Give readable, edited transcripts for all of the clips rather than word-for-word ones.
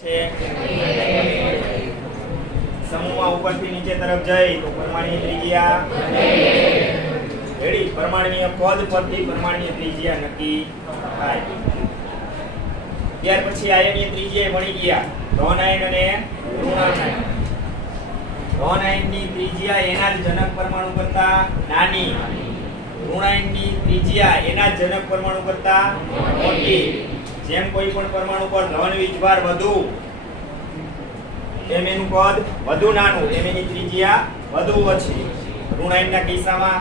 છે સમૂહમાં ઉપરથી નીચે તરફ જઈ તો પરમાણ્વીય ત્રિજ્યા રેડી પરમાણ્વીય પદ પરથી પરમાણ્વીય ત્રિજ્યા નક્કી થાય. ત્યાર પછી આયનીય ત્રિજ્યા ભણી ગયા ધન આયન અને ઋણ આયન. ધન આયનની ત્રિજ્યા એના જ જનક પરમાણુ કરતા નાની, ઋણ આયનની ત્રિજ્યા એના જ જનક પરમાણુ કરતા મોટી. જેમ કોઈ પણ પરમાણુ પર ધન વીજભાર વધુ એમ એનું કદ વધુ નાનું, એમ એની ત્રિજ્યા વધુ ઓછી. ઋણ આયનના કિસ્સામાં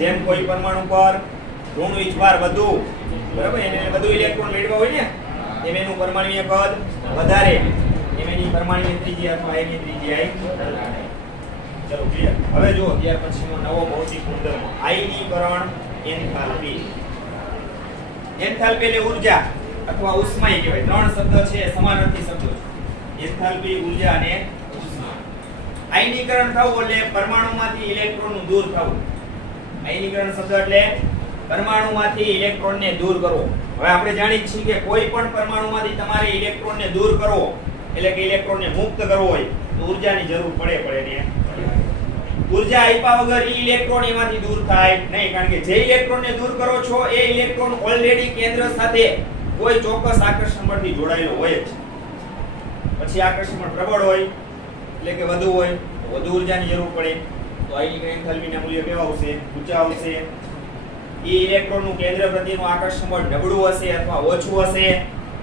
જેમ કોઈ પરમાણુ પર ઋણ વીજભાર વધુ, બરાબર, એને વધુ ઇલેક્ટ્રોન મેળવવા હોય ને એમ એનું પરમાણુય કદ વધારે, એમ એની પરમાણુય ત્રિજ્યા અથવા એની ત્રિજ્યા. ચલો ક્લિયર. હવે જો ત્યાર પછીનો નવો ભૌતિક ગુણધર્મ આયનીકરણ એન્થાલ્પી. એન્થાલ્પી એટલે ઊર્જા અથવા ઉષ્માય કહેવાય. ત્રણ શબ્દ છે, સમાનાર્થી શબ્દો છે. એન્થાલ્પી, ઊર્જા અને ઉષ્મા. આયનીકરણ થવું એટલે પરમાણુમાંથી ઇલેક્ટ્રોનનું દૂર થવું. આયનીકરણ શબ્દ એટલે પરમાણુમાંથી ઇલેક્ટ્રોનને દૂર કરવો. હવે આપણે જાણીએ છીએ કે કોઈ પણ પરમાણુમાંથી તમારે ઇલેક્ટ્રોનને દૂર કરવો એટલે કે ઇલેક્ટ્રોનને મુક્ત કરવો હોય તો ઊર્જાની જરૂર પડે ને. ઊર્જા આપ્યા વગર ઇલેક્ટ્રોન એમાંથી દૂર થાય નહીં, કારણ કે જે ઇલેક્ટ્રોનને દૂર કરો છો એ ઇલેક્ટ્રોન ઓલરેડી કેન્દ્ર સાથે કોઈ ચોક્કસ આકર્ષણ બળથી જોડાયેલો હોય જ. પછી આકર્ષણ બળ પ્રબળ હોય એટલે કે વધુ હોય તો વધુ ઊર્જાની જરૂર પડે. તો આયનિક એન્થાલ્પીના મૂલ્ય કેવા આવશે? ઊંચા આવશે. એ ઇલેક્ટ્રોનનું કેન્દ્ર પ્રત્યેનું આકર્ષણ બળ નબળું હશે અથવા ઓછું હશે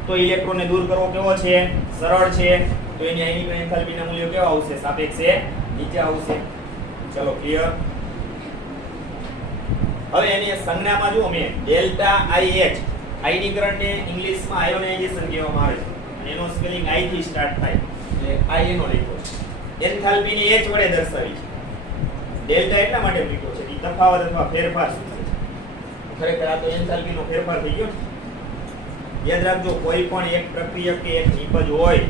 તો ઇલેક્ટ્રોનને દૂર કરવો કેવો છે? સરળ છે. તો એની આયનિક એન્થાલ્પીના મૂલ્ય કેવા આવશે? સાપેક્ષે નીચે આવશે. ચલો ક્લિયર. હવે એની સંજ્ઞામાં જો મેં ડેલ્ટા IH આયનીકરણને ઇંગ્લિશમાં આયોનાઇઝેશન કહેવામાં આવે છે અને એનો સ્પેલિંગ I થી સ્ટાર્ટ થાય એટલે I એનો લખ્યો છે. એન્થાલ્પીને H વડે દર્શાવી છે. ડેલ્ટા એટલા માટે લખ્યો છે કે તફાવત અથવા ફેરફાર સૂચવે છે. ખરેખર આ તો એન્થાલ્પીનો ફેરફાર થઈ ગયો. યાદ રાખજો, કોઈ પણ એક પ્રક્રિયક કે એક નિપજ હોય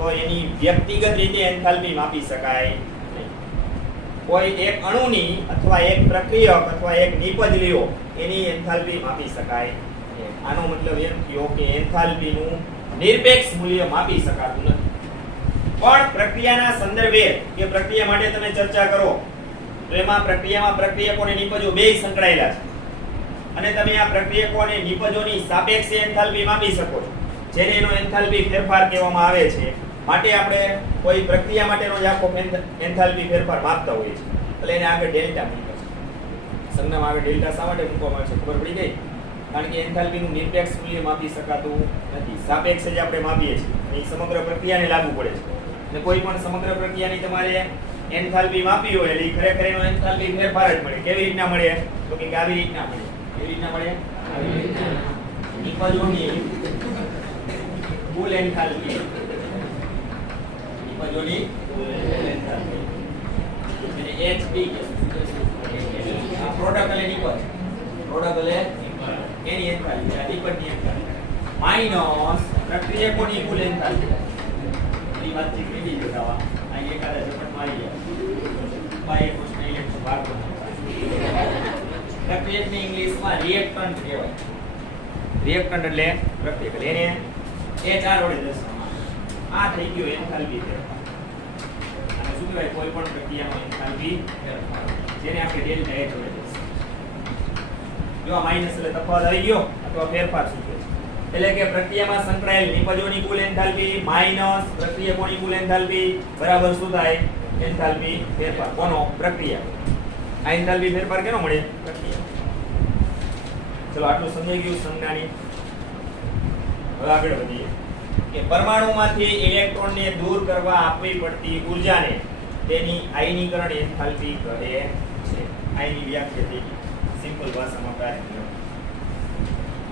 તો એની વ્યક્તિગત રીતે એન્થાલ્પી માપી શકાય નહીં. કોઈ એક અણુની અથવા એક પ્રક્રિયક અથવા એક નિપજ લ્યો એની એન્થાલ્પી માપી શકાય. આનો મતલબ એમ થયો કે એન્થાલ્પીનું નિરપેક્ષ મૂલ્ય માપી શકાતું નથી. પણ પ્રક્રિયાના સંદર્ભે કે પ્રક્રિયા માટે તમે ચર્ચા કરો તો એમાં પ્રક્રિયામાં પ્રક્રિયકો અને નિપજો બેય સંકળાયેલા છે અને તમે આ પ્રક્રિયકો અને નિપજોની સાપેક્ષે એન્થાલ્પી માપી શકો છો, જેને એનો એન્થાલ્પી ફેરફાર કહેવામાં આવે છે. માટે આપણે કોઈ પ્રક્રિયા માટેનો જ આખો એન્થાલ્પી ફેરફાર માપતા હોઈએ છીએ એટલે એને આગળ ડેલ્ટા મૂકીએ છીએ. સંજ્ઞામાં આગળ ડેલ્ટા શા માટે મૂકવામાં આવે છે ખબર પડી ગઈ? કારણ કે એન્થાલ્પીનું નિરપેક્ષ મૂલ્ય માપી શકાતું નથી, સાપેક્ષ જ આપણે માપીએ છીએ. એ સમગ્ર પ્રક્રિયાને લાગુ પડે છે. એટલે કોઈ પણ સમગ્ર પ્રક્રિયાની તમારે એન્થાલ્પી માપી હોય એટલે ખરેખર એનો એન્થાલ્પી ફેરફાર જ મળે. કેવી રીતના મળે? તો કે આવી રીતના મળે. કેવી રીતના મળે? આવી રીતના. નિપજોની કુલ એન્થાલ્પી, નિપજોની કુલ એન્થાલ્પી એટલે HP આ પ્રોડક્ટ એટલે નિપજ, પ્રોડક્ટ એટલે એની એન્થાલ્પી, આ નિપજની એન્થાલ્પી માઈનસ પ્રક્રિયકોની કુલ એન્થાલ્પી. એ વાતચીત કરી જોવા અહીં એકાદા ઝપટ મારી ગયા બાય કોષને ઇલેક્ટ્રોન બહાર કાઢે. પ્રક્રિયકને ઇંગ્લિશમાં રિએક્ટન્ટ કહેવાય. રિએક્ટન્ટ એટલે પ્રક્રિયક, એને HR વડે દર્શાવવામાં આવે. આ થઈ ગયો એન્થાલ્પી ફેરફાર. અને શું કહેવાય? કોઈ પણ પ્રક્રિયાનો એન્થાલ્પી ફેરફાર જેને આપણે ડેલ્ટા H વડે દર્શાવીએ. જો આ માઈનસ એટલે તફાવત આવી ગયો અથવા ફેરફાર સૂચવે છે. એટલે કે પ્રક્રિયામાં સંકળાયેલ નિપજોની કુલ એન્થાલ્પી માઈનસ પ્રક્રિયકોની કુલ એન્થાલ્પી બરાબર શું થાય? એન્થાલ્પી ફેરફાર. કોનો? પ્રક્રિયા. આ એન્થાલ્પી ફેરફાર કેનો મળે? પ્રક્રિયા. ચલો આટલું સમજાઈ ગયું સંજ્ઞાની. હવે આગળ વધીએ કે પરમાણુમાંથી ઇલેક્ટ્રોનને દૂર કરવા આપવી પડતી ઊર્જાને તેની આયનીકરણ એન્થાલ્પી કહે છે. આયની વ્યાખ્યા થઈ ગઈ સિમ્પલ ભાષામાં પ્રાથમિક.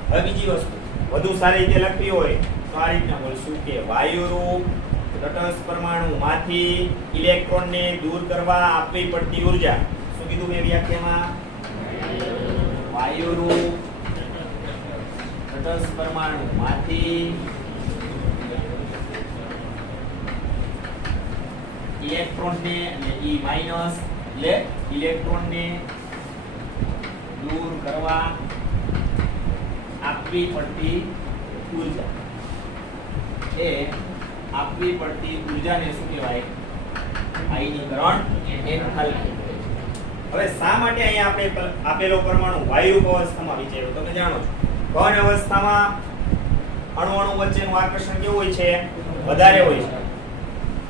હવે બીજી વસ્તુ વધુ સારી રીતે લખવી હોય તો આ રીતના બોલશું કે વાયુરૂપ તટસ્થ પરમાણુમાંથી ઇલેક્ટ્રોનને દૂર કરવા આપવી પડતી ઊર્જા. શું કીધું મેં વ્યાખ્યામાં? વાયુરૂપ તટસ્થ પરમાણુમાંથી ઇલેક્ટ્રોનને અને E માઈનસ એટલે ઇલેક્ટ્રોનને દૂર કરવા આપવી પડતી ઊર્જા એ આપવી પડતી ઊર્જાને શું કહેવાય? આયનીકરણ એન્થાલ્પી. હવે શા માટે અહીંયા આપણે આપેલો પરમાણુ વાયુરૂપ અવસ્થામાં વિચાર્યો? તમે જાણો છો ઘન અવસ્થામાં અણુ વચ્ચેનું આકર્ષણ કેવું હોય છે? વધારે હોય છે.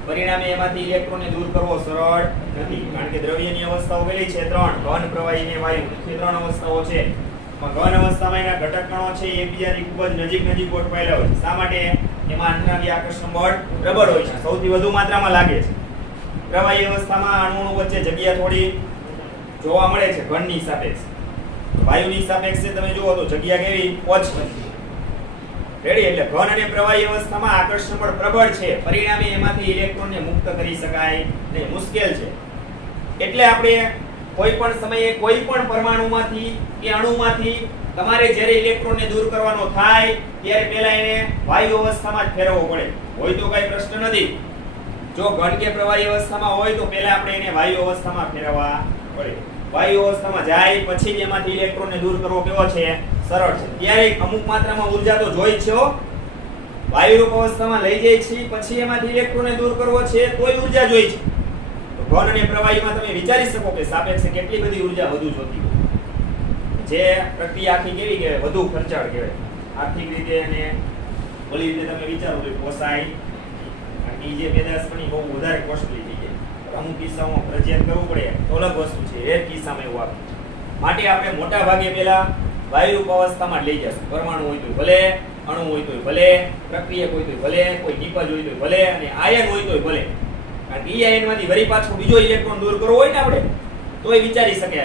પરિણામે એમાંથી ઇલેક્ટ્રોનને દૂર કરવો સરળ નથી, કારણ કે દ્રવ્યની અવસ્થાઓ કેટલી છે? 3. ઘન, પ્રવાહી ને વાયુ. એ 3 અવસ્થાઓ છે. ઘન અવસ્થામાં એના ઘટક કણો છે એકબીજાની ખૂબ જ નજીક ગોઠવાયેલા હોય છે. શા માટે? એમાં અંતરાગી આકર્ષણ બળ પ્રબળ હોય છે, સૌથી વધુ માત્રામાં લાગે છે. પ્રવાહી અવસ્થામાં અણુઓ વચ્ચે જગ્યા થોડી જોવા મળે છે ઘનની સાપેક્ષે. વાયુની સાપેક્ષે તમે જુઓ તો જગ્યા કેવી? ઓછી. રેડી? એટલે ઘન અને પ્રવાહી અવસ્થામાં આકર્ષણ બળ પ્રબળ છે, પરિણામે એમાંથી ઇલેક્ટ્રોનને મુક્ત કરી શકાય નહીં, મુશ્કેલ છે. એટલે આપણે કોઈ પણ સમયે કોઈ પણ પરમાણુમાંથી કે અણુમાંથી તમારે જ્યારે ઇલેક્ટ્રોનને દૂર કરવાનો થાય ત્યારે પહેલા એને વાયુ અવસ્થામાં જ ફેરવવો પડે. હોય તો કઈ પ્રશ્ન નથી. જો ઘન કે પ્રવાહી અવસ્થામાં હોય તો પહેલા આપણે એને વાયુ અવસ્થામાં ફેરવવા પડે. વાયુ અવસ્થામાં જાય પછી જ એમાંથી ઇલેક્ટ્રોનને દૂર કરવો કેવો છે? સરળ છે. ત્યારે અમુક માત્રામાં ઊર્જા તો જોઈ છે હો. વાયુરૂપ અવસ્થામાં લઈ જાય છે પછી એમાંથી ઇલેક્ટ્રોનને દૂર કરવો છે તોય ઊર્જા જોઈ છે. તો ઘન અને પ્રવાહીમાં તમે વિચારી શકો કે સાપેક્ષે કેટલી બધી ઊર્જા વધુ જોતી હોય. જે પ્રક્રિયા આખી કેવી કહેવાય? વધુ ખર્ચાળ કહેવાય આર્થિક રીતે. અને ઓલી રીતે તમે વિચારો તો પોસાય એ જે પેદાશ પણ બહુ વધારે કોસ્ટલી થઈ જાય. અમુક કિસ્સામાં ફરજિયાત કરવું પડે તો અલગ વસ્તુ છે. એ કિસ્સામાં એવું આવે. માટે આપણે મોટા ભાગે પહેલા વાયુરૂપ અવસ્થામાં લઈ જશું. પરમાણુ હોય તો ભલે, અણુ હોય તો ભલે, પ્રક્રિયક હોય તો ભલે, કોઈ નિપજ હોય તો ભલે, અને આયન હોય તો ભલે. કારણ કે આયન માંથી વળી પાછો બીજો ઇલેક્ટ્રોન દૂર કરવો હોય ને આપણે તોય વિચારી શકે.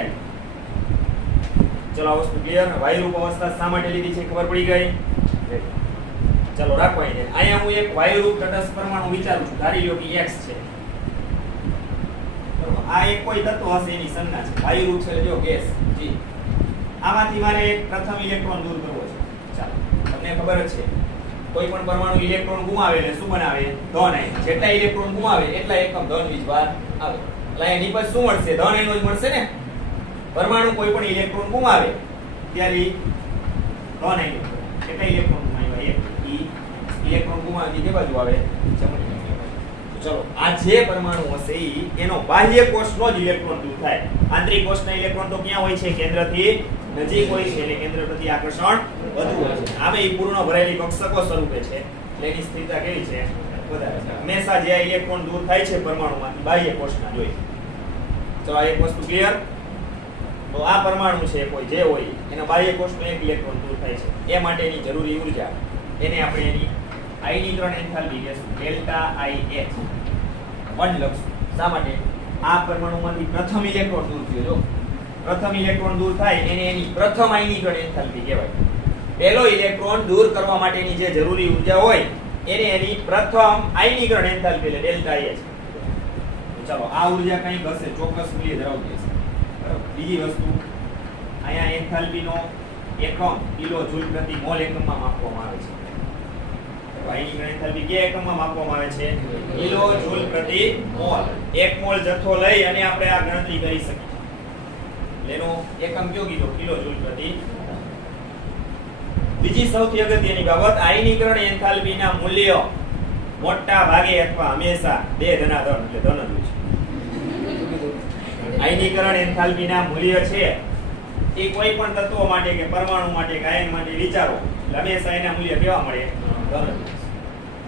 ચલો આ વસ્તુ ક્લિયર. વાયુરૂપ અવસ્થા શા માટે લીધી છે ખબર પડી ગઈ? ચલો રાખો અહીંયા હું એક વાયુરૂપ તટસ્થ પરમાણુ વિચારું છું. ધારી લો કે X છે. આ એક કોઈ તત્વ હશે એની સંજ્ઞા છે. વાયુરૂપ છે જો ગેસ જી. આમાંથી મારે એક પ્રથમ ઇલેક્ટ્રોન દૂર કરવો છે. ચાલો તમને ખબર જ છે કોઈ પણ પરમાણુ ઇલેક્ટ્રોન ગુમાવે એટલે શું બનાવે? ધન આયન. જેટલા ઇલેક્ટ્રોન ગુમાવે એટલા એકમ ધન વીજભાર આવે. એટલે અહીં નિપજ શું મળશે? ધન આયન જ મળશે ને. પરમાણુ કોઈ પણ ઇલેક્ટ્રોન ગુમાવે ત્યારે ધન આયન. કેટલા ઇલેક્ટ્રોન ગુમાવ્યા? એક. ઇલેક્ટ્રોન ગુમાવી કે બાજુ આવે? જમણી. ચલો આ જે પરમાણુ હશે એનો બાહ્ય કોષનો જ ઇલેક્ટ્રોન દૂર થાય. આંતરિક કોષના ઇલેક્ટ્રોન તો ક્યાં હોય છે? કેન્દ્રથી નજીક હોય છે, એટલે કેન્દ્ર પ્રતિ આકર્ષણ વધુ હોય છે. આમે પૂર્ણ ભરેલી કક્ષકો સ્વરૂપે છે, એટલે એની સ્થિરતા કેવી છે? વધારે છે. હંમેશા જે ઇલેક્ટ્રોન દૂર થાય છે પરમાણુમાંથી બાહ્ય કોષના જ હોય. તો આ એક વસ્તુ ક્લિયર. તો આ પરમાણુ છે કોઈ જે હોય એના બાહ્ય કોષનો એક ઇલેક્ટ્રોન દૂર થાય છે. એ માટેની જરૂરી ઊર્જા એને આપણે એની આયનીકરણ એન્થાલ્પી કહેશું. ડેલ્ટા IH 1 લખશું. શા માટે? આ પરમાણુમાંથી પ્રથમ ઇલેક્ટ્રોન દૂર થયો. જો પ્રથમ ઇલેક્ટ્રોન દૂર થાય એને એની પ્રથમ આયનીકરણ એન્થાલ્પી કહેવાય. પહેલો ઇલેક્ટ્રોન દૂર કરવા માટેની જે જરૂરી ઊર્જા હોય એને એની પ્રથમ આયનીકરણ એન્થાલ્પી એટલે ડેલ્ટા IH. ચાલો આ ઊર્જા કંઈક હશે, ચોક્કસ મૂલ્ય ધરાવતી હશે. બરાબર. બીજી વસ્તુ અહીંયા એન્થાલ્પીનો એકમ કિલો જૂલ પ્રતિ મોલ એકમમાં માપવામાં આવે છે. આયનીકરણ એન્થાલ્પી કે એકમમાં માપવામાં આવે છે? કિલો જૂલ પ્રતિ મોલ. 1 મોલ જથ્થો લઈ અને આપણે આ ગણતરી કરી શકીએ. એનો એકમ કયો કીધો? કિલો જૂલ પ્રતિ. બીજી સૌથી અગત્યની બાબત, આયનીકરણ એન્થાલ્પીના મૂલ્યો મોટા ભાગે અથવા હંમેશા બે ધનાધન એટલે ધન જ હોય છે. આયનીકરણ એન્થાલ્પીના મૂલ્ય છે એ કોઈ પણ તત્વો માટે કે પરમાણુ માટે કે આયન માટે વિચારો એટલે હંમેશા એના મૂલ્ય કેવા મળે? ધન.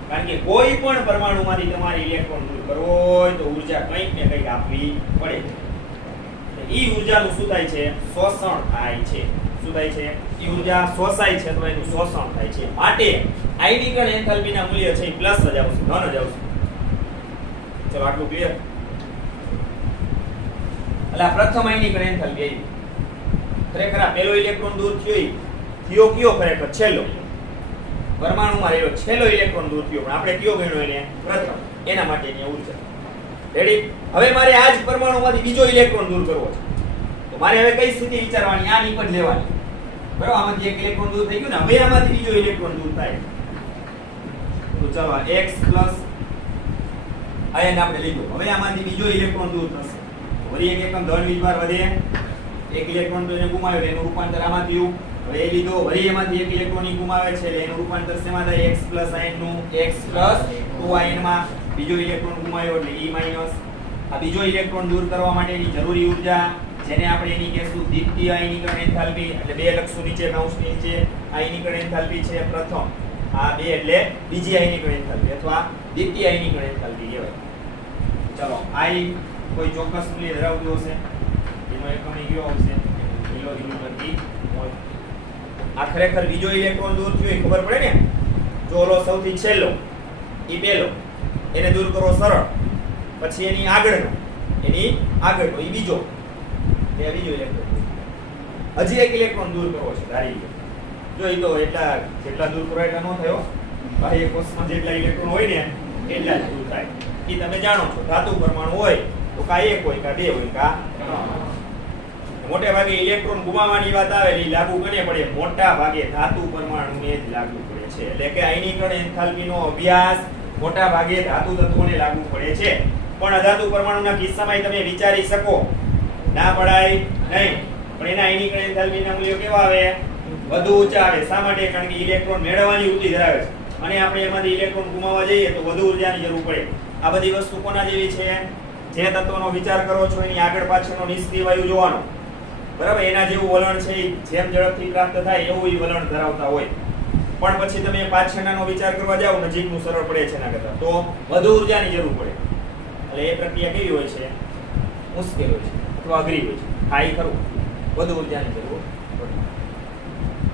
કારણ કે કોઈ પણ પરમાણુમાંથી તમારે ઇલેક્ટ્રોન દૂર કરવો હોય તો ઊર્જા કંઈક ને કંઈક આપવી પડે. ઈ ઊર્જાનું શું થાય છે? શોષણ થાય છે. શું થાય છે? ઈ ઊર્જા શોષાય છે તો એનું શોષણ થાય છે. માટે આયનીકરણ એન્થાલ્પીના મૂલ્ય છે પ્લસ જ આવશે, ધન જ આવશે. ચલો આટલું ક્લિયર. એટલે આ પ્રથમ આયનીકરણ એન્થાલ્પી આવી. ખરેખર આ પહેલો ઇલેક્ટ્રોન દૂર થયો કયો? ખરેખર છેલ્લો. પરમાણુમાં રહેલો છેલ્લો ઇલેક્ટ્રોન દૂર થયો, પણ આપણે કયો ગણ્યો એને? પ્રથમ. એના માટેની ઊર્જા. રેડી? હવે મારે આ જ પરમાણુમાંથી બીજો ઇલેક્ટ્રોન દૂર કરવો છે. તો મારે હવે કઈ સ્થિતિ વિચારવાની? આ નિપજ લેવાની. બરાબર? આમાંથી એક ઇલેક્ટ્રોન દૂર થઈ ગયું ને, હવે આમાંથી બીજો ઇલેક્ટ્રોન દૂર થાય. તો ચાલો X પ્લસ આયન આપણે લીધું. હવે આમાંથી બીજો ઇલેક્ટ્રોન દૂર થશે. વળી એક એકમ ધન વીજભાર વધે. એક ઇલેક્ટ્રોન તો એને ગુમાવ્યો, એનું રૂપાંતર આમાં થયું હવે એ લીધો, વળી એમાંથી એક ઇલેક્ટ્રોન ગુમાવે છે એટલે એનું રૂપાંતર શેમાં થાય? x ion નું x 2 ion માં બીજો ઇલેક્ટ્રોન ગુમાવ્યો એટલે E-. આ બીજો ઇલેક્ટ્રોન દૂર કરવા માટેની જરૂરી ઊર્જા જેને આપણે એની કહેશું દ્વિતીય આયનીકરણ એન્થાલ્પી, એટલે બે લખશું નીચે કૌંસની નીચે. આયનીકરણ એન્થાલ્પી છે પ્રથમ, આ બે એટલે બીજી આયનીકરણ એન્થાલ્પી અથવા દ્વિતીય આયનીકરણ એન્થાલ્પી કહેવાય. ચલો આઈ કોઈ ચોક્કસ મૂલ્ય ધરાવતું હશે, એનો એકમ કયો આવશે? કિલો જૂલ પ્રતિ મોલ. આ ખરેખર બીજો ઇલેક્ટ્રોન દૂર થયો એ ખબર પડે ને. જો ઓલો સૌથી છેલ્લો ઈ પહેલો, એને દૂર કરવો સરળ, પછી એની આગળનો ઈ બીજો, એ બીજો ઇલેક્ટ્રોન. હજી એક ઇલેક્ટ્રોન દૂર કરવો છે ધારી લો. જો ઈ તો જેટલા દૂર કરવા એટલા ન થયો, બાહ્ય કોષમાં જેટલા ઇલેક્ટ્રોન હોય ને એટલા જ દૂર થાય. ઈ તમે જાણો છો, ધાતુ પરમાણુ હોય તો કા એક હોય કા બે હોય કા મોટે ભાગે ઇલેક્ટ્રોન ગુમાવવાની વાત આવે એ લાગુ કોને પડે? મોટા ભાગે ધાતુ પરમાણુને જ લાગુ પડે છે. એટલે કે આયનીકરણ એન્થાલ્પીનો અભ્યાસ મોટા ભાગે ધાતુ તત્વોને લાગુ પડે છે. પણ અધાતુ પરમાણુના કિસ્સામાં તમે વિચારી શકો, ના પડાય નહીં, પણ એના આયનીકરણ એન્થાલ્પીના મૂલ્યો કેવા આવે? વધુ ઊંચા આવે. શા માટે? કારણ કે ઇલેક્ટ્રોન મેળવવાની વૃત્તિ ધરાવે છે અને આપણે એમાંથી ઇલેક્ટ્રોન ગુમાવવા જઈએ તો વધુ ઊર્જાની જરૂર પડે. આ બધી વસ્તુ કોના જેવી છે? જે તત્વનો વિચાર કરો છો એની આગળ પાછળનો નિષ્ક્રિય વાયુ જોવાનો, બરાબર? એના જેવું વલણ છે, જેમ ઝડપથી પ્રાપ્ત થાય એવું ઈ વલણ ધરાવતા હોય. પણ પછી તમે પાછળનાનો વિચાર કરવા જાઓ, નજીકનું સરળ પડે છે એના કરતા, તો વધુ ઊર્જાની જરૂર પડે. એટલે એ પ્રક્રિયા કેવી હોય છે? મુશ્કેલ હોય છે અથવા અઘરી હોય છે. થાય ખરું, વધુ ઊર્જાની જરૂર પડે.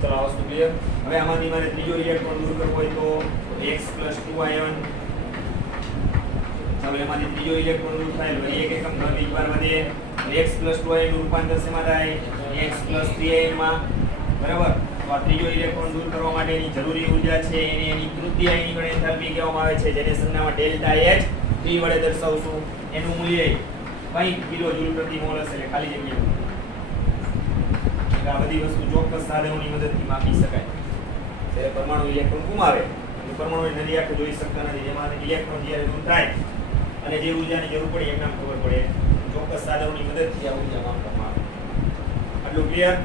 ચલો આ વસ્તુ ક્લિયર. હવે આમાંથી મારે ત્રીજો ઇલેક્ટ્રોન દૂર કરવો હોય તો x 2 આયન. ચાલો એમાંથી ત્રીજો ઇલેક્ટ્રોન દૂર થાય એટલે એક એકમ ઘન વીજભાર વધે. x 2 આયન નું રૂપાંતર શેમાં થાય? x 3 આયન માં, બરાબર? તો આ ત્રીજો ઇલેક્ટ્રોન દૂર કરવા માટેની જરૂરી ઊર્જા છે એને એની તૃતીય આયનીકરણ એન્થાલ્પી કહેવામાં આવે છે, જેને સંજ્ઞામાં ડેલ્ટા H 3 વડે દર્શાવશું. એનું મૂલ્ય કંઈક કિલો જૂલ પ્રતિ મોલ હશે, એટલે ખાલી જગ્યા. આ બધી વસ્તુ ચોક્કસ સાધનોની મદદથી માપી શકાય. જ્યારે પરમાણુ ઇલેક્ટ્રોન ગુમાવે, પરમાણુની નદી આખું જોઈ શકતા નથી, જેમાં ઇલેક્ટ્રોન જ્યારે દૂર થાય અને જે ઊર્જાની જરૂર પડે એમને ખબર પડે. ચોક્કસ સાધનોની મદદથી આ ઊર્જા માપવામાં આવે. આટલું ક્લિયર?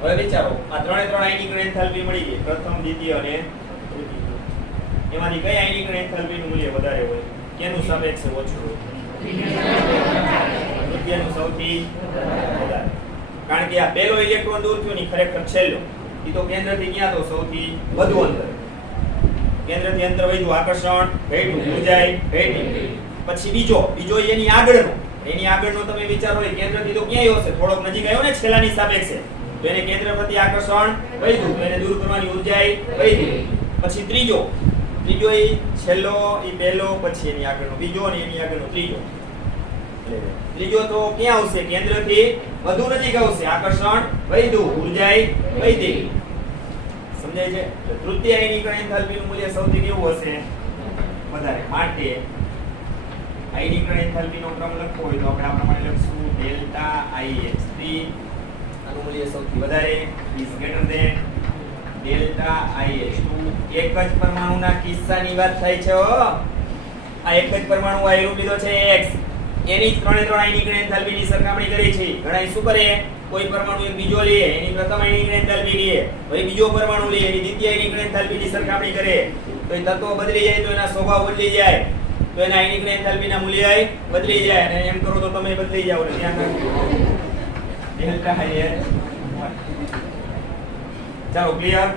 હવે વિચારો, આ ત્રણે ત્રણ આયનીકરણ એન્થાલ્પી મળી ગઈ, પ્રથમ, દ્વિતીય અને તૃતીય. એમાંથી કઈ આયનીકરણ એન્થાલ્પીનું મૂલ્ય વધારે હોય? કેનું સાપેક્ષે ઓછું હોય? તૃતીયનું સૌથી વધારે. કારણ કે આ પહેલો ઇલેક્ટ્રોન દૂર થયો ને ખરેખર છેલ્લો, ઈ તો કેન્દ્રથી ક્યાં તો સૌથી વધુ અંતર. કેન્દ્રથી અંતર વધ્યું, આકર્ષણ ઘટ્યું, ઊર્જાઈ ઘટી. પછી બીજો એની આગળનો તમે વિચારો, કેન્દ્રથી તો ક્યાંય હશે, થોડોક નજીક આવ્યો ને છેલ્લાની સાપેક્ષે, તો એને કેન્દ્ર પ્રતિ આકર્ષણ વધ્યું, તો એને દૂર કરવાની ઊર્જાઈ વધી. પછી ત્રીજો ઈ છેલ્લો, ઈ પહેલો, પછી એની આગળનો બીજો અને એની આગળનો ત્રીજો તો ક્યાં આવશે? કેન્દ્રથી વધુ નજીક આવશે, આકર્ષણ વધ્યું, ઊર્જાઈ વધી. સમજાય છે? તૃતીય આયનીકરણ એન્થાલ્પીનું મૂલ્ય સૌથી કેવું હશે? વધારે. માટે આયનીકરણ એન્થાલ્પીનો ક્રમ લખવો હોય તો આપણે આ પ્રમાણે લખશું: ડેલ્ટા IH3 આનું મૂલ્ય સૌથી વધારે is greater than delta IH2. એક જ પરમાણુના કિસ્સાની વાત થાય છે. આ એક જ પરમાણુ આ રૂપ લીધો છે X, એની ત્રણે ત્રણ આયનીકરણ એન્થાલ્પીની સરખામણી કરી છે. ઘણા શું કરે? કોઈ પરમાણુ એક બીજો લે, એની પ્રથમ આયનીકરણ એન્થાલ્પી લે, પછી બીજો પરમાણુ લે, એની દ્વિતીય આયનીકરણ એન્થાલ્પીની સરખામણી કરે. તો એ તત્વો બદલી જાય તો એના સ્વભાવ બદલી જાય, તો એના આયનીકરણ એન્થાલ્પીના મૂલ્ય બદલી જાય. અને એમ કરો તો તમે બદલી જાવ. એટલે ધ્યાન રાખજો. Delta IH. ચાલો ક્લિયર?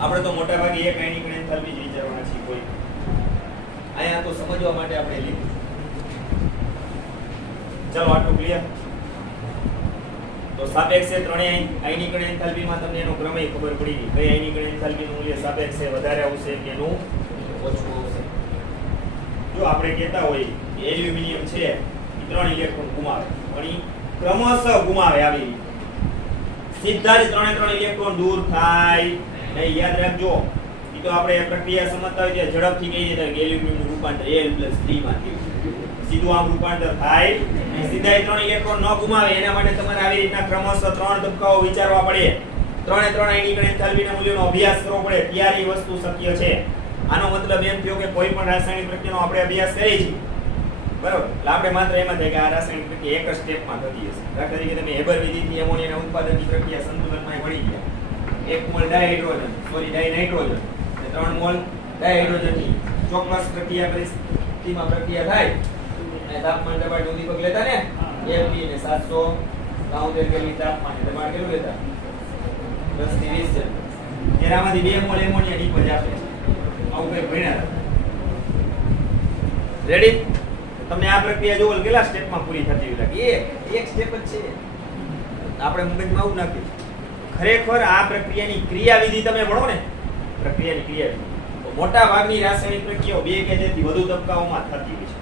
આપણે તો મોટા ભાગે એક આયનીકરણ એન્થાલ્પી જ વિચારવાના છે. કોઈ આયા તો સમજવા માટે આપણે લીધું. ચાલો આટલું ક્લિયર? તો સાપેક્ષે ત્રણેય આયનીકરણ એન્થાલ્પીમાં તમને એનો ક્રમ ખબર પડી ગઈ. કઈ આયનીકરણ એન્થાલ્પીનું મૂલ્ય સાપેક્ષે વધારે આવશે કે એનું ઓછું આવશે. જો આપણે કહેતા હોય કે એલ્યુમિનિયમ છે એ 3 ઇલેક્ટ્રોન ગુમાવે, પણ એ ક્રમશઃ ગુમાવે, આવી સીધા જ ત્રણે ઇલેક્ટ્રોન દૂર થાય નહીં. યાદ રાખજો, એ તો આપણે પ્રક્રિયા સમજતા હોય ત્યારે ઝડપથી કહી દેતા કે એલ્યુમિનિયમનું રૂપાંતર Al+3 માં થયું. સીધું આમ રૂપાંતર થાય અને સીધા 3 ઇલેક્ટ્રોન ન ગુમાવે એના માટે તમારે આવી રીતના ક્રમશઃ 3 તબક્કાઓ વિચારવા પડે. ત્રણે ત્રણ આયનીકરણ એન્થાલ્પીના મૂલ્યોનો અભ્યાસ કરવો પડે, ત્યારે એ વસ્તુ શક્ય છે. આનો મતલબ એમ થયો કે કોઈ પણ રાસાયણિક પ્રક્રિયાનો આપણે અભ્યાસ કરીએ છીએ, બરાબર. એટલે આપણે માત્ર એમાં થાય કે આ રાસાયણિક પ્રક્રિયા એક જ સ્ટેપમાં થતી હશે. દાખલા તરીકે તમે હેબર વિધિથી એમોનિયાના ઉત્પાદનની પ્રક્રિયા સંતુલનમાં ભણી ગયા. 1 મોલ ડાયનાઇટ્રોજન અને 3 મોલ ડાયહાઇડ્રોજનની ચોક્કસ પ્રક્રિયા પરિસ્થિતિમાં પ્રક્રિયા થાય અને તાપમાન દબાણ ઉદ્દીપક લેતા ને એફબી ને 773 કેલ્વિન તાપમાન દબાણ કેટલું લેતા 10 થી 20 છે. જેનામાંથી 2 મોલ એમોનિયા નિપજ આપે છે. આવું કઈ ભણ્યા રેડી. તમને આ પ્રક્રિયા જોવો કેટલા સ્ટેપમાં પૂરી થતી હોય લાગે? એક સ્ટેપ જ છે. આપણે મગજમાં આવું નાખ્યું. ખરેખર આ પ્રક્રિયાની ક્રિયાવિધિ તમે ભણો ને, પ્રક્રિયાની ક્રિયાવિધિ, તો મોટા ભાગની રાસાયણિક પ્રક્રિયાઓ 2 કે તેથી વધુ તબક્કાઓમાં થતી હોય છે.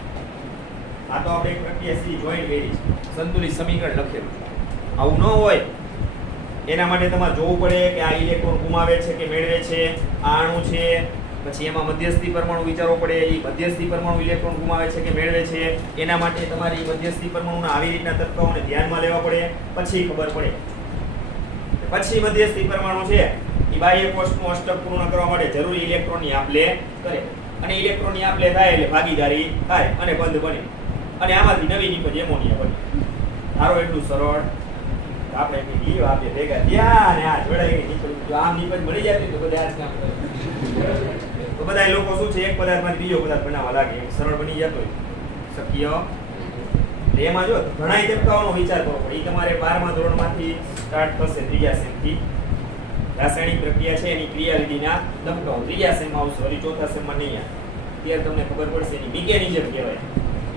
આ તો આપણે એક પ્રક્રિયા સીધી જોઈન્ટ કરી છે, સંતુલિત સમીકરણ લખેલું છે. આવું ન હોય એના માટે તમારે જોવું પડે કે આ ઇલેક્ટ્રોન ગુમાવે છે કે મેળવે છે, આ અણુ છે, પછી એમાં મધ્યસ્થી પરમાણુ વિચારવો પડે, એ મધ્યસ્થી પરમાણુ ઇલેક્ટ્રોન ગુમાવે છે કે મેળવે છે, એના માટે તમારી મધ્યસ્થી પરમાણુના આવી રીતના તબક્કાઓને ધ્યાનમાં લેવા પડે, પછી ખબર પડે. પછી મધ્યસ્થી પરમાણુ છે એ બાહ્ય કોષનું અષ્ટક પૂર્ણ કરવા માટે જરૂરી ઇલેક્ટ્રોનની આપ-લે કરે, અને ઇલેક્ટ્રોનની આપ-લે થાય એટલે ભાગીદારી થાય અને બંધ બને, અને આમાંથી નવી નિપજ એમોનિયા બને. ધારો એટલું સરળ. આપણે કીધી આપે ભેગા થયા અને આ જોડાઈ ગઈ નિપજ. જો આમ નિપજ મળી જતી તો બધા આ જ કામ કરે. તો બધા લોકો શું છે, એક પદાર્થમાંથી બીજો પદાર્થ બનાવવા લાગે, સરળ બની જતો હોય શક્ય. એમાં જો ઘણા તબક્કાઓનો વિચાર કરવો પડે. એ તમારે 12મા ધોરણમાંથી સ્ટાર્ટ થશે, 3જા સેમથી. રાસાયણિક પ્રક્રિયા છે એની ક્રિયાવિધિના તબક્કાઓ 3જા સેમમાં આવશે, વળી 4થા સેમમાં નહીં આવે. ત્યારે તમને ખબર પડશે. એની મિકેનિઝમ કહેવાય.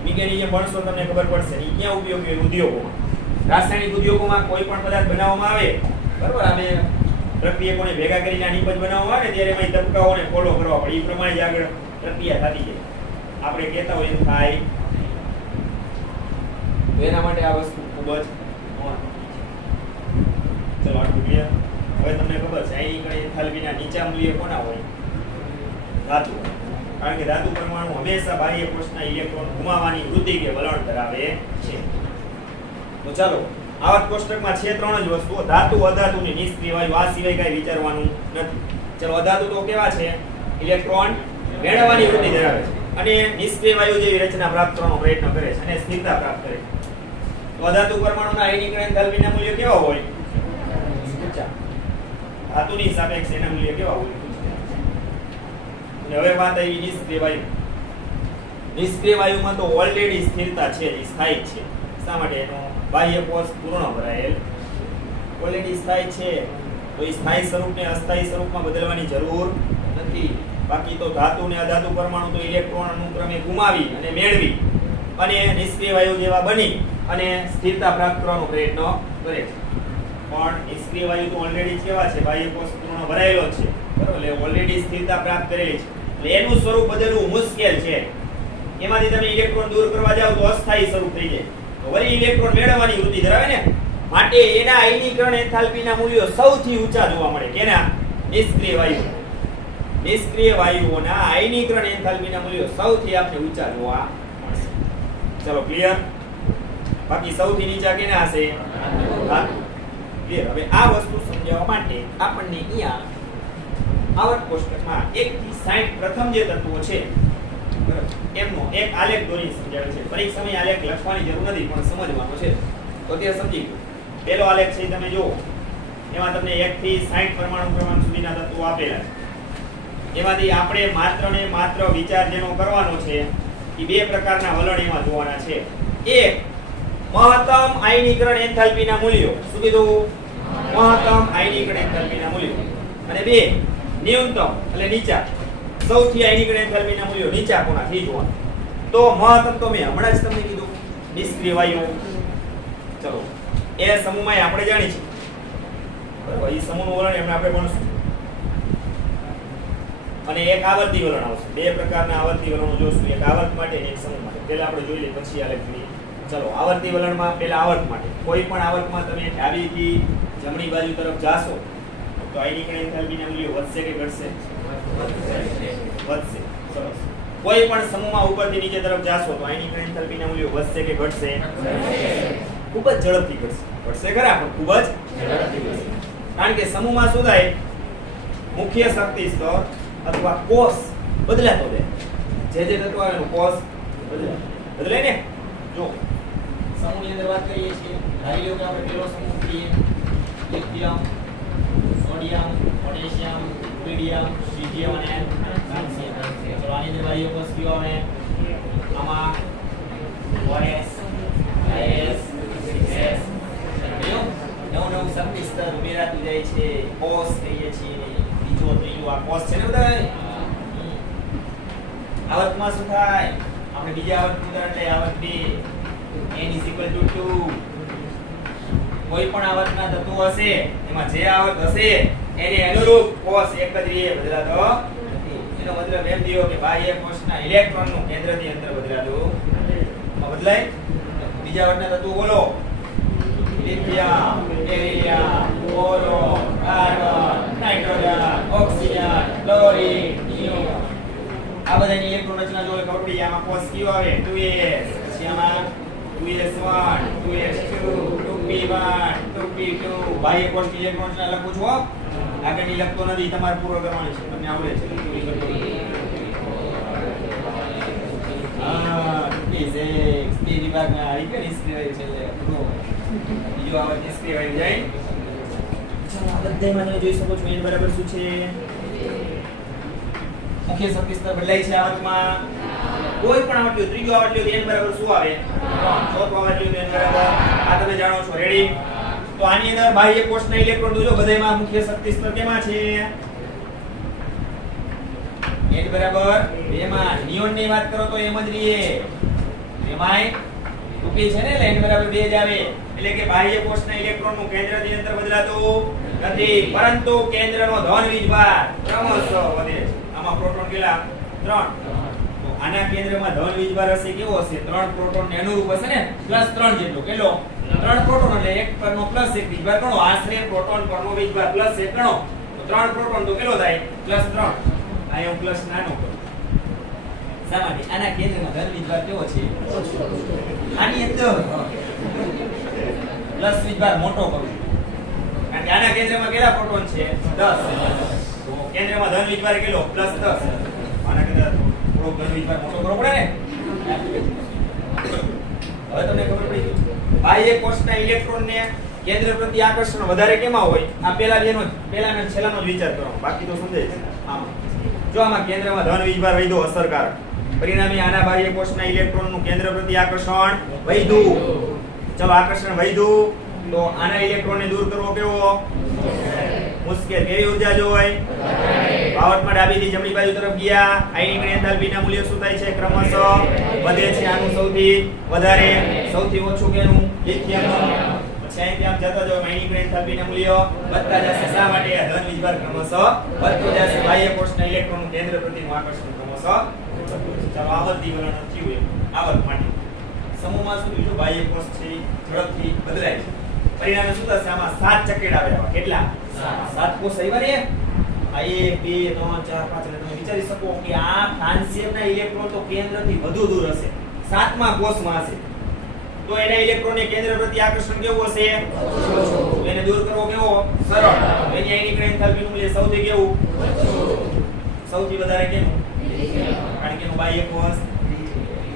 મિકેનિઝમ ભણશો તમને ખબર પડશે. એ ક્યાં ઉપયોગી હોય? ઉદ્યોગોમાં. રાસાયણિક ઉદ્યોગોમાં કોઈ પણ પદાર્થ બનાવવામાં આવે, બરાબર, અમે પ્રક્રિયકોને ભેગા કરીને આ નિપજ બનાવવામાં આવે ને ત્યારે એમાં તબક્કાઓને ફોલો કરવા પડે. એ પ્રમાણે જ આગળ પ્રક્રિયા થતી જાય. આપણે કહેતા હોય એમ થાય. એના માટે આ વસ્તુ ખૂબ જ મહત્વની છે. ચલો આટલું ક્લિયર. હવે તમને ખબર છે આયનીકરણ એન્થાલ્પીના નીચા મૂલ્ય કોના હોય? ધાતુ. કારણ કે ધાતુ પરમાણુ હંમેશા બાહ્ય કોષના ઇલેક્ટ્રોન ગુમાવવાની વૃત્તિ કે વલણ ધરાવે છે. તો ચાલો, આવર્ત કોષ્ટકમાં છે 3 જ વસ્તુઓ: ધાતુ, અધાતુની નિષ્ક્રિય વાયુ. આ સિવાય કઈ વિચારવાનું નથી. ચલો, અધાતુ તો કેવા છે? ઇલેક્ટ્રોન મેળવવાની વૃત્તિ ધરાવે છે અને નિષ્ક્રિય વાયુ જેવી રચના પ્રાપ્ત કરવાનો પ્રયત્ન કરે છે અને સ્થિરતા પ્રાપ્ત કરે છે. તો અધાતુ પરમાણુના આયનીકરણ એન્થાલ્પીના મૂલ્ય કેવા હોય? ઊંચા. ધાતુની સાપેક્ષે એના મૂલ્ય કેવા હોય? અને હવે વાત આવી નિષ્ક્રિય વાયુ. નિષ્ક્રિય વાયુમાં તો ઓલરેડી સ્થિરતા છે, એ સ્થાયી છે. શા માટે? એનો બાહ્ય કોષ પૂર્ણ ભરાયેલ, ઓલરેડી સ્થાયી છે. તો એ સ્થાયી સ્વરૂપને અસ્થાયી સ્વરૂપમાં બદલવાની જરૂર નથી. બાકી તો ધાતુ અને અધાતુ પરમાણુ તો ઇલેક્ટ્રોન અનુક્રમે ગુમાવી અને મેળવી અને નિષ્ક્રિય વાયુ જેવા બની અને સ્થિરતા પ્રાપ્ત કરવાનો પ્રયત્ન કરે છે. પણ નિષ્ક્રિય વાયુ તો ઓલરેડી કેવા છે? બાહ્ય કોષ પૂર્ણ ભરાયેલો છે, બરાબર, એટલે ઓલરેડી સ્થિરતા પ્રાપ્ત કરેલી છે. એટલે એનું સ્વરૂપ બદલવું મુશ્કેલ છે. એમાંથી તમે ઇલેક્ટ્રોન દૂર કરવા જાવ તો અસ્થાયી સ્વરૂપ થઈ જાય. તો વળી ઇલેક્ટ્રોન મેળવવાની વૃત્તિ ધરાવે ને, માટે એના આયનીકરણ એન્થાલ્પીના મૂલ્યો સૌથી ઊંચા જોવા મળે. કેના? નિષ્ક્રિય વાયુ. નિષ્ક્રિય વાયુઓના આયનીકરણ એન્થાલ્પીના મૂલ્યો સૌથી આપણે ઊંચા જોવા મળશે. ચલો, ક્લિયર. બાકી સૌથી નીચા કેના હશે? ધાતુ. ક્લિયર. હવે આ વસ્તુ સમજાવવા માટે આપણને અહીંયા આવર્ત કોષ્ટકમાં 1 થી 60 પ્રથમ જે તત્વો છે, બરાબર, એમનો એક આલેખ દોરી સમજાવે છે. પરીક્ષામાં આલેખ લખવાની જરૂર નથી, પણ સમજવાનો છે. તો તે સમજી લો. પહેલો આલેખ છે તમે જુઓ. એમાં તમને 1 થી 60 પરમાણુ ક્રમાંક સુધીના તત્વો આપેલા છે. એમાંથી આપણે માત્ર ને માત્ર વિચાર જેનો કરવાનો છે એ 2 પ્રકારના વલણ એમાં જોવાના છે. એક, મહત્તમ આયનીકરણ એન્થાલ્પીના મૂલ્યો. શું કીધું? મહત્તમ આયનીકરણ એન્થાલ્પીના મૂલ્યો. અને 2, ન્યૂનતમ એટલે નીચા. સૌથી આયનીકરણ એન્થાલ્પીના મૂલ્યો નીચા કોનાથી જોવાના. તો મહત્તમ તો મેં હમણાં જ તમને કીધું, નિષ્ક્રિય વાયુ. ચલો, એ સમૂહમાં આપણે જાણી છે, બરાબર, એ સમૂહનું વલણ એમને આપણે ભણશું. અને એક આવર્તી વલણ આવશે. 2 પ્રકારના આવર્તી વલણો જોશું, એક આવર્ત માટે અને એક સમૂહ માટે. પહેલા આપણે જોઈ લઈએ, પછી આલેખ જોઈએ. ચલો, આવર્તી વલણમાં પહેલા આવર્ત માટે. કોઈ પણ આવર્તમાં તમે ડાબીથી જમણી બાજુ તરફ જાશો તો આયનીકરણ એન્થાલ્પીના મૂલ્યો વધશે કે ઘટશે? વધશે. સરસ. કોઈ પણ સમૂહમાં ઉપરથી નીચે તરફ જાશો તો આયનીકરણ એન્થાલ્પીના મૂલ્યો વધશે કે ઘટશે? ખૂબ જ ઝડપથી ઘટશે. ઘટશે ખરા, પણ ખૂબ જ ઝડપથી ઘટશે. કારણ કે સમૂહમાં શું થાય? મુખ્ય શક્તિ સ્તર અથવા કોષ બદલાતો રહે. જે તત્વ આવે એનો કોષ બદલાય. બદલાય ને? જો સમૂહની અંદર વાત કરીએ છીએ, ધારી લો કે આપણે પેલો સમૂહ લઈએ, lithium, sodium, potassium, rubidium, caesium અને કેલ્શિયમ. ચલો આની અંદર બાહ્ય કોષ કયો આવે? આમાં OS, IS, 6S નવું શક્તિ સ્તર ઉમેરાતું જાય છે. કોષ કહીએ છીએ. બીજો ત્રીજો આ કોષ છે ને બધા. આવર્તમાં શું થાય? આપણે બીજા આવર્તનું ઉદાહરણ લઈએ, આવર્ત 2. n = 2. કોઈ પણ આવર્તના તત્વો હશે એમાં જે આવર્ત હશે એને અનુરૂપ કોષ એક જ રીતે બદલાતો નથી. એનો મતલબ એમ થયો કે બાહ્ય કોષના ઇલેક્ટ્રોનનું કેન્દ્રથી અંતર બદલાતું બદલાય. બીજા આવર્તના તત્વો બોલો. Lithium, barium, boron, carbon, nitrogen, oxygen, chlorine, neon. આ બધાની ઇલેક્ટ્રોન રચના જોવે ખબર પડી. આમાં કોષ કયો આવે? 2s. પછી આમાં 2s1, 2s2, 2p1, 2p2. બાહ્ય કોષની ઇલેક્ટ્રોન રચના લખું છું. આગળની લખતો નથી, તમારે પૂરો કરવાની છે. તમને આવડે છે. હા, 2p6 બે વિભાગમાં આવી ગયો નિષ્ક્રિય છે એટલે બીજો આવર્ત નિષ્ક્રિય આવી જાય. ચાલો આ બધામાં તમે જોઈ શકો છો n બરાબર શું છે? મુખ્ય શક્તિ સ્તર બદલાય છે આવર્તમાં. કોઈ પણ આવર્ત લ્યો, ત્રીજો આવર્ત લ્યો, n બરાબર શું આવે? 3. ચોથો આવર્ત લ્યો, n બરાબર આ તમે જાણો છો. રેડી? તો આની અંદર બાહ્ય કોષના ઇલેક્ટ્રોન જોજો બધાયમાં મુખ્ય શક્તિ સ્તર કેમાં છે? n બરાબર 2 માં. નિયોન ની વાત કરો તો એમ જ રીએ. એમાંય રૂપી છે ને એટલે n બરાબર 2 જ આવે. એટલે કે બાહ્ય કોષના ઇલેક્ટ્રોનનું કેન્દ્રથી અંતર બદલાતું નથી, પરંતુ કેન્દ્રનો ધન વીજભાર ક્રમશઃ વધે છે. આમાં પ્રોટોન કેટલા? 3. તો આના કેન્દ્રમાં ધન વીજભાર હશે કેવો હશે? 3 પ્રોટોન ને અનુરૂપ હશે ને, +3 જેટલો. કેટલો? 3 પ્રોટોન એટલે એક પરનો +1 વીજભાર ગણો. આશરે પ્રોટોન પરનો વીજભાર +1 ગણો તો 3 પ્રોટોન તો કેટલો થાય? +3. આ હું પ્લસ નાનો કરું. શા માટે? આના કેન્દ્રમાં ધન વીજભાર કેવો છે? આની અંદર પ્લસ વીજભાર મોટો કરું કારણ કે આના કેન્દ્રમાં કેટલા પ્રોટોન છે? 10. તો કેન્દ્રમાં ધન વીજભાર કેટલો? +10. આના કરતા થોડો ધન વીજભાર મોટો કરવો પડે ને. હવે તમને ખબર પડી ગઈ. બાહ્ય કોષના ઇલેક્ટ્રોનને કેન્દ્ર પ્રતિ આકર્ષણ વધારે કેમાં હોય? આ પહેલાનો જ છેલ્લાનો જ વિચાર કરો, બાકી તો સમજાય છે. આમાં જો આમાં કેન્દ્રમાં ધન વીજભાર વધ્યો અસરકારક, પરિણામે આના બાહ્ય કોષના ઇલેક્ટ્રોનનું કેન્દ્ર પ્રતિ આકર્ષણ વધ્યું. જો આકર્ષણ વધ્યું તો આના ઇલેક્ટ્રોનને દૂર કરવો કેવો? મુશ્કેલ. કેવી ઊર્જા જોઈ? આવર્તમાં ડાબીથી જમણી બાજુ તરફ ગયા. આયનિક એન્થાલ્પીના મૂલ્ય શું થાય છે? ક્રમશઃ વધે છે. આનું સૌથી વધારે, સૌથી ઓછું કેનું? લિથિયમનું. પછી અહીંથી આમ જતા જાવ આયનિક એન્થાલ્પીના મૂલ્ય વધતા જશે. શા માટે? આ ધન વીજભાર ક્રમશઃ વધતો જશે. બાહ્ય કોષના ઇલેક્ટ્રોનનું કેન્દ્ર પ્રતિનું આકર્ષણ ક્રમશઃ. ચાલો આવર્તી વલણ થયું. આવર્ત માટે સમૂહમાં શું થયું? બાહ્ય કોષ છે ઝડપથી બદલાય છે. પરિણામે શું થશે? આમાં 7 ચકેડા આવે. કેટલા? 7 કોષ આવ્યા ને. આ 1 2 3 4 5 એટલે તમે વિચારી શકો કે આ ફ્રાન્સિયમના ઇલેક્ટ્રોન તો કેન્દ્રથી વધુ દૂર હશે, 7મા કોષમાં હશે. તો એના ઇલેક્ટ્રોનને કેન્દ્ર પ્રતિ આકર્ષણ કેવું હશે? ઓછું. એને દૂર કરવો કેવો? સરળ. એની આયનિક એન્થાલ્પીનું મૂલ્ય સૌથી કેવું? સૌથી વધારે કેનું? કારણ કે એનું બાહ્ય કોષ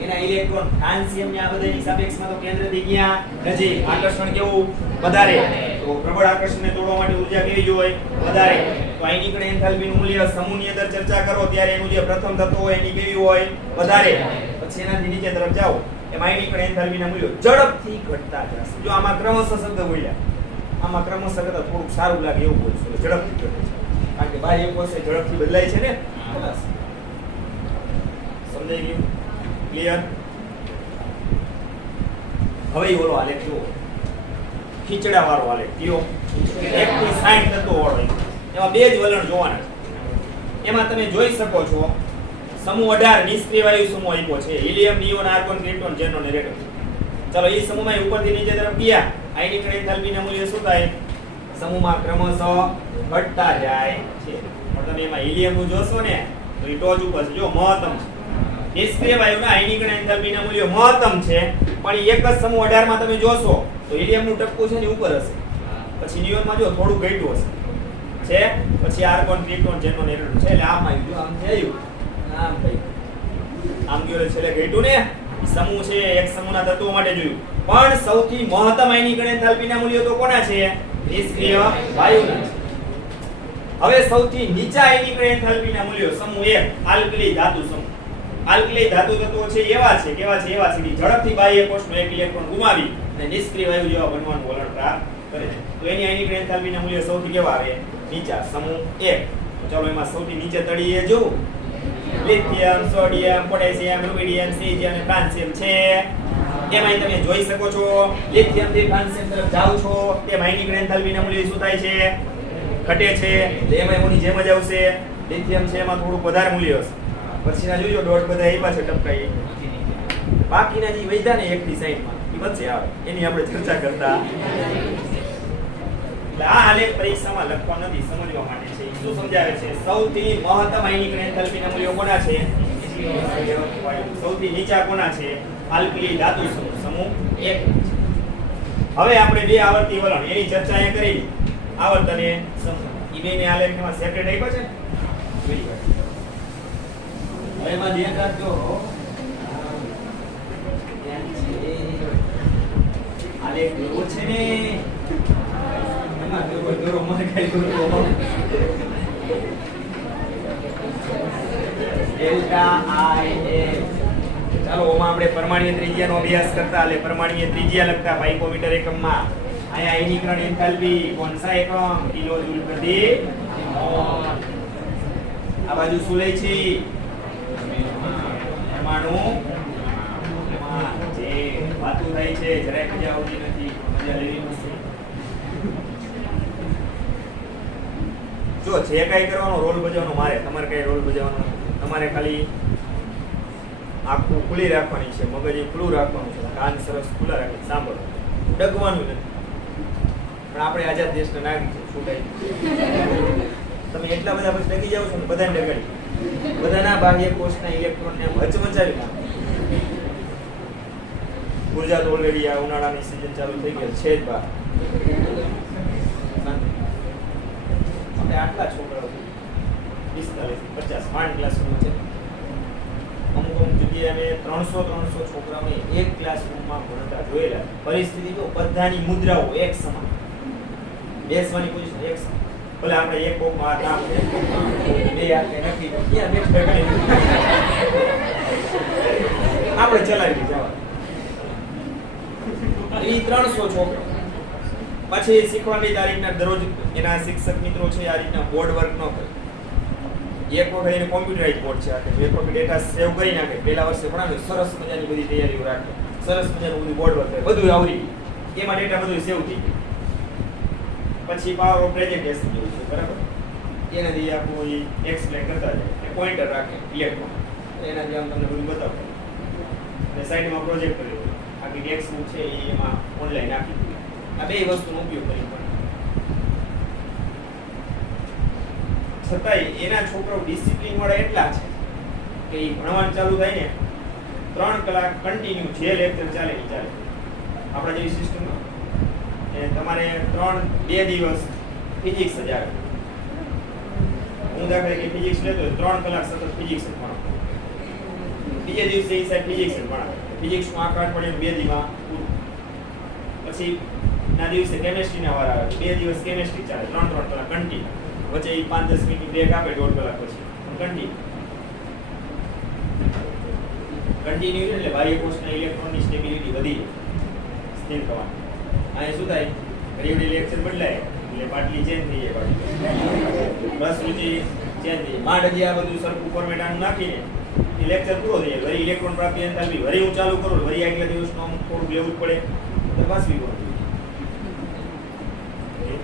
એના ઇલેક્ટ્રોન ફ્રાન્સિયમની આ બધાની સાપેક્ષમાં તો કેન્દ્રથી ગયા નજીક. આકર્ષણ કેવું? વધારે. તો પ્રબળ આકર્ષણને તોડવા માટે ઊર્જા કેવી જોઈએ? વધારે. તો આયનિક એન્થાલ્પીનું મૂલ્ય સમૂહની અંદર ચર્ચા કરો ત્યારે એનું જે પ્રથમ તત્વ હોય એની કેવી હોય? વધારે. પછી એનાથી નીચે તરફ જાઓ એમ આયનિક એન્થાલ્પીના મૂલ્યો ઝડપથી ઘટતા જશે. જો આમાં ક્રમશઃ શબ્દ બોલ્યા, આમાં ક્રમશઃ કરતા થોડુંક સારું લાગે એવું બોલશું. ઝડપથી ઘટે છે કારણ કે બાહ્ય કોષ ઝડપથી બદલાય છે ને. સમજાઈ ગયું? ક્લિયર? હવે ઓલો આલેખ જુઓ, ખીચડા વાળો આલેખ. કયો? 160 તત્વો વાળો. એમાં બે જ વલણ જોવાના છે. એમાં તમે જોઈ શકો છો સમૂહ 18 નિષ્ક્રિય વાયુ સમૂહ આપ્યો છે. Helium, neon, argon, krypton, xenon અને રેડન. ચલો એ સમૂહમાં ઉપરથી નીચે તરફ ગયા. આયનિક એન્થાલ્પીના મૂલ્ય શું થાય? સમૂહમાં ક્રમશઃ ઘટતા જાય છે. પણ તમે એમાં હિલિયમનું જોશો ને તો એ ટોચ ઉપર છે. જો મહત્તમ છે. નિષ્ક્રિય વાયુના આયનિક એન્થાલ્પીના મૂલ્યો મહત્તમ છે, પણ એક જ સમૂહ 18 માં તમે જોશો તો હિલિયમનું ટપકું છે ને ઉપર હશે. પછી નિયોનમાં જો થોડું ઘટ્યું હશે છે. પછી આર્ગોન, ક્રિપ્ટોન, ઝેનોન, રેડન છે. એટલે આમ આવ્યું. આમ થયું, આમ થયું, આમ ગયો છેલ્લે ઘટ્યું ને. સમૂહ છે એક સમૂહના તત્વો માટે જોયું, પણ સૌથી મહત્તમ આયનીકરણ એન્થાલ્પીના મૂલ્યો તો કોના છે? નિષ્ક્રિય વાયુના છે. હવે સૌથી નીચા આયનીકરણ એન્થાલ્પીના મૂલ્યો સમૂહ 1 આલ્કલી ધાતુ સમૂહ. આલ્કલી ધાતુ તત્વો છે એવા છે કેવા છે? એવા છે કે ઝડપથી બાહ્ય કોષનો એક ઇલેક્ટ્રોન ગુમાવી અને નિષ્ક્રિય વાયુ જેવા બનવાનું વલણ પ્રાપ્ત કરે છે. તો એની આયનીકરણ એન્થાલ્પીના મૂલ્યો સૌથી કેવા આવે? નીચા, સમૂહ 1. ચાલો એમાં સૌથી નીચે તળિયે જો lithium, sodium, potassium, rubidium, caesium અને ફ્રાન્સિયમ છે. એમાં તમે જોઈ શકો છો લિથિયમ થી ફ્રાન્સિયમ તરફ જાવ છો તેમાં આયનીકરણ એન્થાલ્પીના મૂલ્ય શું થાય છે? ઘટે છે. તો એમાં એની જેમ જ આવશે. લિથિયમ છે એમાં થોડું વધારે મૂલ્ય હશે. પછીના જોજો ડોટ બધા આવ્યા છે ટપકાઈ. બાકીના જે વૈધા ને 1 થી 60 માં એ વચ્ચે આવે એની આપણે ચર્ચા કરતા. એટલે આ આલેખ પરીક્ષામાં લખવા નથી, સમજવા માટે છે. શું સમજાવે છે? સૌથી મહત્તમ આયનીકરણ એન્થાલ્પીના મૂલ્યો કોના છે? સૌથી નીચા કોના છે? આલ્કલી ધાતુ સમૂહ, સમૂહ 1. હવે આપણે બે આવર્તી વલણ એની ચર્ચા અહીંયા કરી. આવર્ત અને સમૂહ ઈ બેને આલેખમાં સેપરેટ આપ્યા છે. હવે એમાં ધ્યાન રાખજો આલેખ એવો છે ને એમાં દોરો મને કઈ દોરો ડેલ્ટા આઈ એ. ચાલો ઓમાં આપણે પરમાણ્વીય ત્રિજ્યાનો અભ્યાસ કરતા એટલે પરમાણ્વીય ત્રિજ્યા લખતા પાઇકોમીટર એકમમાં. અહીંયા આયનીકરણ એન્થાલ્પી કોણસા એકમ? કિલો જૂલ પ્રતિ મોલ. આ બાજુ શું લે છે? પરમાણુ જે વાતો થાય છે જરાય મજા આવતી નથી, મજા લેવી પડશે. જો જે કાઈ કરવાનો રોલ ભજવવાનો મારે, તમારે કઈ રોલ ભજવવાનો? તમારે ખાલી આખું ખુલ્લી રાખવાની છે, મગજ ખુલ્લું રાખવાનું છે, કાન સરસ ખુલ્લા રાખી સાંભળો, ડગવાનું નથી. પણ આપણે આઝાદ દેશના નાગરિક છે, શું કઈ તમે એટલા બધા પછી ડગી જાવ છો ને બધાને ડગાડી, બધાના બાહ્ય કોષના ઇલેક્ટ્રોનને હચમચાવી નાખો. ગુજરાત ઓલરેડી આ ઉનાળાની સિઝન ચાલુ થઈ ગઈ છે જ બહાર. આપણે આટલા છોકરાઓ 45-50 માંડ ક્લાસરૂમ છે. અમુક જગ્યાએ અમે 300 છોકરાઓને એક ક્લાસરૂમમાં ભણતા જોયેલા. પરિસ્થિતિ તો બધાની મુદ્રાઓ એક સમાન, બેસવાની પોઝિશન એક સમાન. ભલે આપણે એક કોકમાં હાથ આમ બે હાથે નક્કી ક્યાં બેઠા આપણે ચલાવી જવા. એ 300 છોકરા પછી શીખવાની તારીખના દરરોજ એના શિક્ષક મિત્રો છે આ રીતના બોર્ડ વર્ક ન કરે. એક વખત એને કોમ્પ્યુટરાઇઝ બોર્ડ છે આખે, એક વખત ડેટા સેવ કરી નાખે. પહેલા વર્ષે ભણાવે સરસ મજાની બધી તૈયારીઓ રાખે, સરસ મજાનું બધું બોર્ડ વર્ક કરે, બધું આવડી એમાં ડેટા બધું સેવ થઈ ગયું. પછી પાવર ઓફ પ્રેઝન્ટેશન જેવું છે બરાબર, એનાથી આખું એક્સપ્લેન કરતા જાય, પોઈન્ટર રાખે ઇલેક્ટ્રોન, એનાથી આમ તમને બધું બતાવે. અને સાઈડમાં પ્રોજેક્ટ કર્યો આખી ટેક્સ્ટ બુક છે એમાં ઓનલાઈન આપી દીધી. આ બે વસ્તુનો ઉપયોગ કરી પણ છતાંય એના છોકરાઓ ડિસિપ્લિન વાળા એટલા છે કે એ ભણવાનું ચાલુ થાય ને 3 કલાક કન્ટિન્યુ જે લેક્ચર ચાલે એ ચાલે. આપણા જેવી સિસ્ટમમાં તમારે 2 દિવસ ફિઝિક્સ જ આવે. હું દાખલા કે ફિઝિક્સ લેતો 3 કલાક સતત ફિઝિક્સ જ ભણાવું, બીજે દિવસે એ સાહેબ ફિઝિક્સ જ ભણાવે. ફિઝિક્સનું આખા અઠવાડિયું 2 દીમાં પૂરું. પછી ના દિવસે કેમેસ્ટ્રીના વાર આવે, 2 દિવસ કેમેસ્ટ્રી ચાલે 3 કલાક કન્ટિન્યુ. વચ્ચે 5-10 મિનિટ બ્રેક આપે 1.5 કલાક પછી કન્ટિન્યુ એટલે બાહ્ય કોષના ઇલેક્ટ્રોનની સ્ટેબિલિટી વધી જાય, સ્થિર થવાની. અહીં શું થાય? ઘડી લેક્ચર બદલાય એટલે પાટલી ચેન્જ થઈ જાય, બસ રૂચિ ચેન્જ થઈ જાય. માંડ હજી આ બધું સરખું ફોર્મેટ આનું નાખીને એ લેક્ચર પૂરો થઈ જાય. વળી ઇલેક્ટ્રોન પ્રાપ્તિ એન્થાલ્પી વળી હું ચાલુ કરું, વળી આગલા દિવસનું અમુક થોડુંક લેવું જ પડે તો પાછું પૂરું થઈ જાય.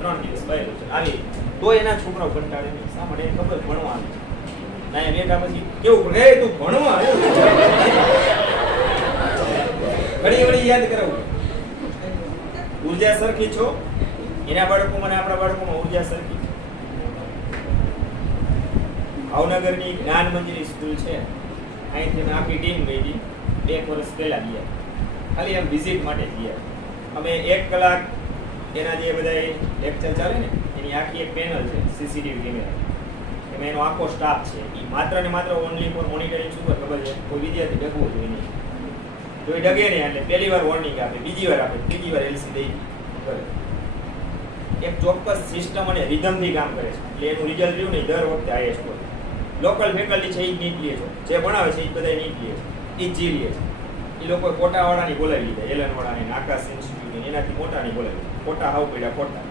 3 દિવસ બહાર આવી તો એના છોકરાઓ કંટાળે નહીં. શા માટે? ખબર ભણવાનું ના એ બેઠા પછી કેવું પડે તું ભણવા ઘડી વળી યાદ કરાવું. ઉર્જા સરખી છો, એના બાળકોમાં અને આપણા બાળકોમાં ઉર્જા સરખી. ભાવનગરની જ્ઞાન મંજરી સ્કૂલ છે, અહીંથી અમે આખી ટીમ ગઈ હતી 2 વર્ષ પહેલા ગયા, ખાલી એમ વિઝિટ માટે ગયા. અમે 1 કલાક એના જે બધા લેક્ચર ચાલે ને એની આખી એક પેનલ છે સીસીટીવી કેમેરા, એમાં એનો આખો સ્ટાફ છે. એ માત્ર ને માત્ર ઓનલી ફોર મોનિટરિંગ. શું ખબર છે? કોઈ વિદ્યાર્થી ભેગવું જોઈએ નહીં, જો એ ડગે ને એટલે પહેલી વાર વોર્નિંગ આપે, બીજી વાર આપે, ત્રીજી વાર એલસી દઈ કરે. એક ચોક્કસ સિસ્ટમ અને રિધમથી કામ કરે છે એટલે એનું રિઝલ્ટ રહ્યું નહીં દર વખતે હાઈએસ્ટ હોય. લોકલ ફેકલ્ટી છે એ નીટ લે છે, જે ભણાવે છે એ બધા નીટ લે છે, એ જી લે છે. એ લોકો કોટાવાળાની બોલાવી લીધા, એલન વાળાની, આકાશ ઇન્સ્ટિટ્યૂટ એનાથી મોટાની બોલાવી, કોટા હાવ પડ્યા કોટા